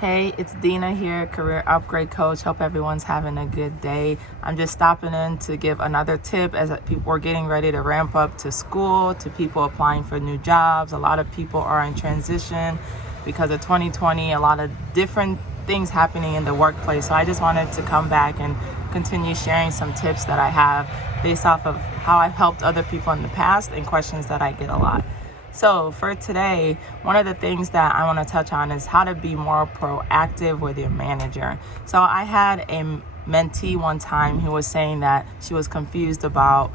Hey, it's Dina here, career upgrade coach. Hope everyone's having a good day. I'm just stopping in to give another tip as people are getting ready to ramp up to school, to people applying for new jobs. A lot of people are in transition because of 2020, a lot of different things happening in the workplace. So I just wanted to come back and continue sharing some tips that I have based off of how I've helped other people in the past and questions that I get a lot. So for today, one of the things that I want to touch on is how to be more proactive with your manager. So I had a mentee one time who was saying that she was confused about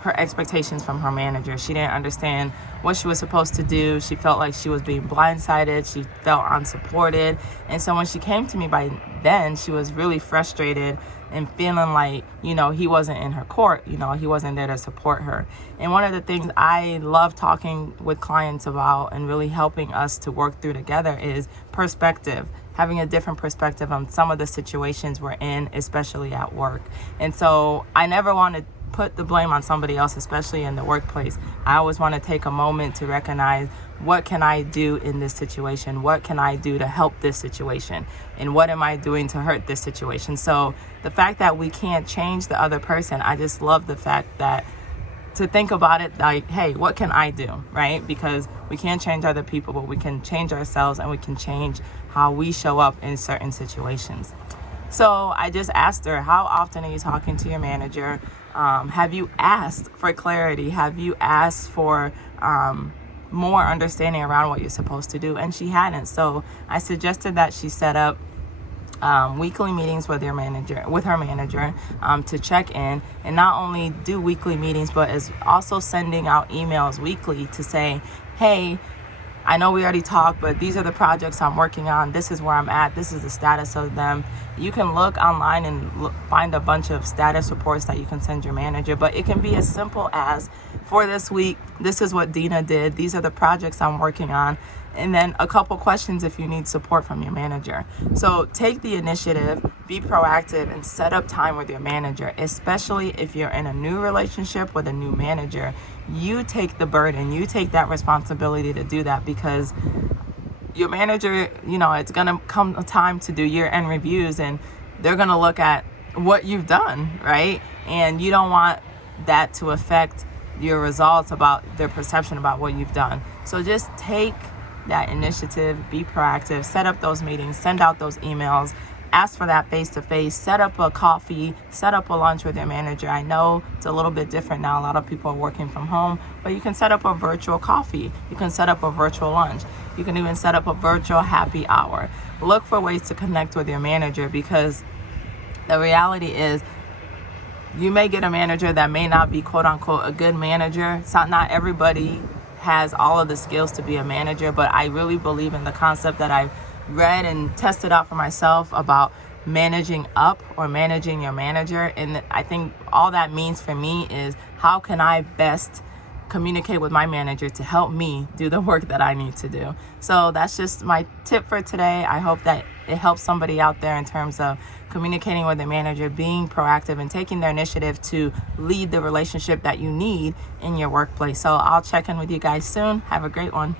her expectations from her manager. She didn't understand what she was supposed to do. She felt like she was being blindsided. She felt unsupported. And so when she came to me by then, she was really frustrated and feeling like, he wasn't in her court. He wasn't there to support her. And one of the things I love talking with clients about and really helping us to work through together is perspective. Having a different perspective on some of the situations we're in, especially at work. And so I never want to put the blame on somebody else, especially in the workplace. I always want to take a moment to recognize, what can I do in this situation? What can I do to help this situation? And what am I doing to hurt this situation? So the fact that we can't change the other person, I just love the fact that to think about it like, hey, what can I do, right? Because we can't change other people, but we can change ourselves and we can change how we show up in certain situations. So I just asked her, how often are you talking to your manager? Have you asked for clarity? Have you asked for more understanding around what you're supposed to do? And she hadn't. So I suggested that she set up weekly meetings with her manager, to check in, and not only do weekly meetings, but is also sending out emails weekly to say, hey, I know we already talked, but these are the projects I'm working on. This is where I'm at. This is the status of them. You can look online and find a bunch of status reports that you can send your manager, but it can be as simple as, for this week, this is what Dina did. These are the projects I'm working on. And then a couple questions if you need support from your manager. So take the initiative, be proactive, and set up time with your manager, especially if you're in a new relationship with a new manager. You take the burden, you take that responsibility to do that, because your manager, it's going to come a time to do year-end reviews, and they're going to look at what you've done, right? And you don't want that to affect your results, about their perception about what you've done. So just take that initiative, be proactive, set up those meetings, send out those emails, ask for that face-to-face, set up a coffee, set up a lunch with your manager. I know it's a little bit different now. A lot of people are working from home, but you can set up a virtual coffee. You can set up a virtual lunch. You can even set up a virtual happy hour. Look for ways to connect with your manager, because the reality is, you may get a manager that may not be quote unquote a good manager. So not everybody has all of the skills to be a manager, but I really believe in the concept that I've read and tested out for myself about managing up or managing your manager. And I think all that means for me is, how can I best communicate with my manager to help me do the work that I need to do? So that's just my tip for today. I hope that it helps somebody out there in terms of communicating with their manager, being proactive, and taking their initiative to lead the relationship that you need in your workplace. So I'll check in with you guys soon. Have a great one.